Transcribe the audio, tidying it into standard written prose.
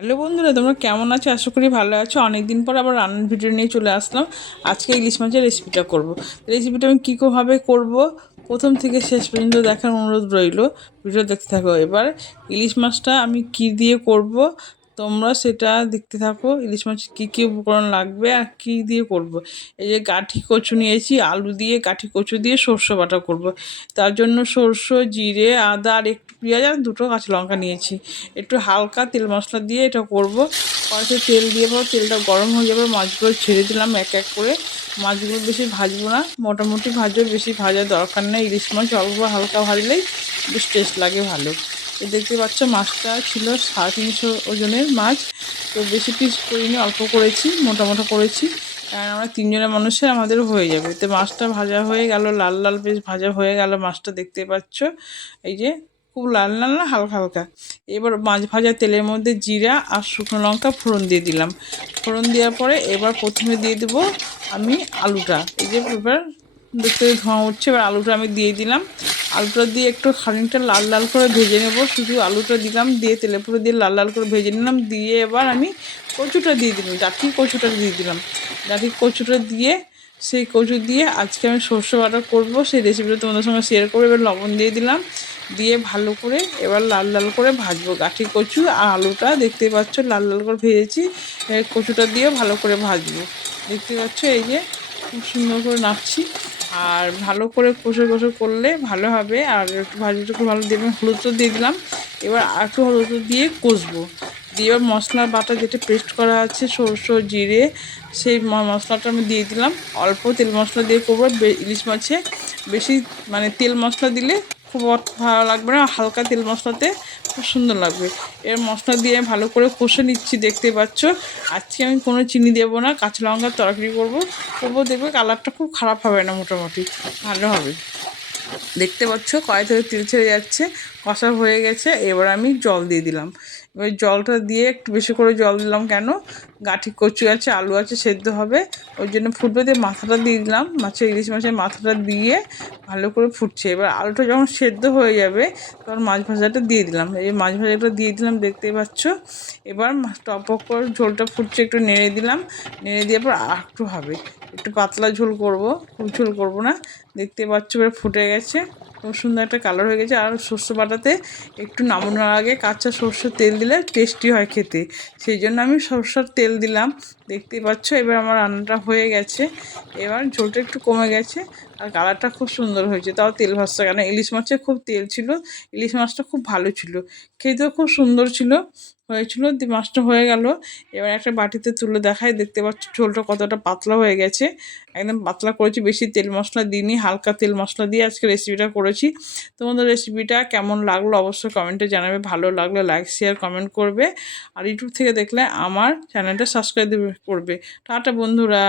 Hello বন্ধুরা, তোমরা কেমন আছো? আশা করি ভালো আছো। অনেক দিন পর আবার রান্নার ভিডিও নিয়ে চলে আসলাম। আজকে ইলিশ মাছের রেসিপিটা করব। রেসিপিটা আমি কীভাবে করব প্রথম থেকে শেষ পর্যন্ত দেখার অনুরোধ রইল। ভিডিও দেখতে থাকো। এবার ইলিশ মাছটা আমি কি দিয়ে করব তোমরা সেটা দেখতে থাকো। ইলিশ মাছ কী কী উপকরণ লাগবে আর কী দিয়ে করব। এই যে গাঠি কচু নিয়েছি, আলু দিয়ে গাঠি কচু দিয়ে সর্ষে বাটা করব। তার জন্য সর্ষে, জিরে, আদা আর একটু পেঁয়াজ আর দুটো কাঁচা লঙ্কা নিয়েছি। একটু হালকা তেল মশলা দিয়ে এটা করব। কড়াইতে তেল দিয়ে পর তেলটা গরম হয়ে যাবে, মাছগুলো ছেড়ে দিলাম এক এক করে। মাছগুলো বেশি ভাজবো না, মোটামুটি ভাজবে, বেশি ভাজার দরকার নেই। ইলিশ মাছ অল্প হালকা ভাজলেই বেশ টেস্ট লাগে ভালো। তো দেখতে পাচ্ছ মাছটা ছিল 350 ওজনের মাছ। তো বেশি পিস করিনি, অল্প করেছি, মোটা করেছি, কারণ আমরা 3 জনের মানুষের আমাদের হয়ে যাবে। তো মাছটা ভাজা হয়ে গেল, লাল লাল বেশ ভাজা হয়ে গেল মাছটা, দেখতে পাচ্ছ। এই যে খুব লাল লাল না, হালকা হালকা। এবার মাছ ভাজা তেলের মধ্যে জিরা আর শুকনো লঙ্কা ফোড়ন দিয়ে দিলাম। ফোড়ন দেওয়ার পরে এবার প্রথমে দিয়ে দেবো আমি আলুটা। এই যে এবার দেখতে ধোঁয়া উঠছে, এবার আলুটা আমি দিয়ে দিলাম। আলুটা দিয়ে একটু খানিকটা লাল লাল করে ভেজে নেব। শুধু আলুটা দিলাম, দিয়ে তেলে পুরো দিয়ে লাল লাল করে ভেজে নিলাম। দিয়ে এবার আমি কচুটা দিয়ে দিলাম, ডাঁটি কচুটা দিয়ে দিলাম। ডাঁটি কচুটা দিয়ে সেই কচু দিয়ে আজকে আমি সর্ষে বাটা করবো, সেই রেসিপিটা তোমাদের সঙ্গে শেয়ার করবো। এবার লবণ দিয়ে দিলাম, দিয়ে ভালো করে এবার লাল লাল করে ভাজবো। গাঠি কচু আর আলুটা দেখতে পাচ্ছ লাল লাল করে ভেজেছি। কচুটা দিয়েও ভালো করে ভাজবো, দেখতে পাচ্ছ। এই যে খুব সুন্দর করে নাড়ছি। আর ভালো করে কষে কষে করলে ভালো হবে। আর একটু ভাজিটা খুব ভালো দেবেন। হলুদটা দিয়ে দিলাম। এবার একটু হলুদ দিয়ে কষবো। দিয়ে এবার মশলার বাটা যেটা পেস্ট করা আছে সরষে জিরে, সেই মশলাটা আমি দিয়ে দিলাম। অল্প তেল মশলা দিয়ে করবো। ইলিশ মাছে বেশি মানে তেল মশলা দিলে খুব ভালো লাগবে না, হালকা তেল মশলাতে খুব সুন্দর লাগবে। এর মশলা দিয়ে ভালো করে কষে নিচ্ছি, দেখতে পাচ্ছ। আজকে আমি কোনো চিনি দেবো না, কাঁচা লঙ্কার তরকারি করবো। দেখবে কালারটা খুব খারাপ হবে না, মোটামুটি ভালো হবে। দেখতে পাচ্ছ কড়াই থেকে তেল ছেড়ে যাচ্ছে, কষা হয়ে গেছে। এবার আমি জল দিয়ে দিলাম। এবার জলটা দিয়ে একটু বেশি করে জল দিলাম, কেন গাঠি কচু আছে, আলু আছে, সেদ্ধ হবে, ওই জন্য ফুটবে। দিয়ে মাথাটা দিয়ে দিলাম, ইলিশ মাছের মাথাটা দিয়ে ভালো করে ফুটছে। এবার আলুটা যখন সেদ্ধ হয়ে যাবে তখন মাছ ভাজাটা দিয়ে দিলাম। এই মাছ ভাজাটা দিয়ে দিলাম, দেখতেই পাচ্ছ। এবার টপক করে ঝোলটা ফুটছে, একটু নেড়ে দিলাম। নেড়ে দেওয়ার পর একটু হবে, একটু পাতলা ঝোল করব, খুব ঝোল করব না। দেখতে পাচ্ছ এবার ফুটে গেছে, খুব সুন্দর একটা কালার হয়ে গেছে। আর সর্ষে বাটাতে একটু নামানোর আগে কাঁচা সর্ষের তেল দিলে টেস্টি হয় খেতে, সেই জন্য আমি সর্ষের তেল দিলাম। দেখতে পাচ্ছ এবার আমার রান্নাটা হয়ে গেছে। এবার ঝোলটা একটু কমে গেছে আর কালারটা খুব সুন্দর হয়েছে। তাও তেল ভাজটা, কেন ইলিশ মাছে খুব তেল ছিল। ইলিশ মাছটা খুব ভালো ছিল, খেতেও খুব সুন্দর ছিল হয়েছিল। দিয়ে মাছটা হয়ে গেল। এবার একটা বাটিতে তুলে দেখাই, দেখতে পাচ্ছ ঝোলটা কতটা পাতলা হয়ে গেছে। একদম পাতলা করেছি, বেশি তেল মশলা দিইনি, হালকা তেল মশলা দিয়ে আজকে রেসিপিটা করেছি। তোমাদের রেসিপিটা কেমন লাগলো অবশ্যই কমেন্টে জানাবে। ভালো লাগলে লাইক শেয়ার কমেন্ট করবে। আর ইউটিউব থেকে দেখলে আমার চ্যানেলটা সাবস্ক্রাইব করবে। টাটা বন্ধুরা।